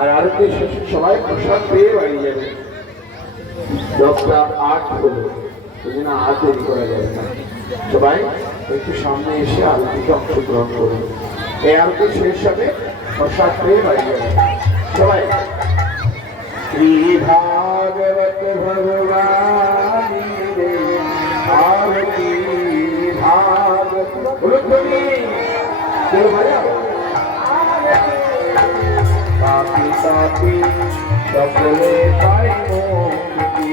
আর আরতি শেষে সবাই প্রসাদ পেয়ে বাড়ি যাবে। 8:10 হলো, ওই জন্য আর দেরি করা যাবে না। সবাই একটু সামনে এসে আরতিতে অংশগ্রহণ করুন। এই আরতি শেষ হবে, প্রসাদ পেয়ে বাড়ি যাবে সবাই। শ্রী ভাগবত ভগবান আরতি ভাগবত পাপি সকলে পাই মুক্তি।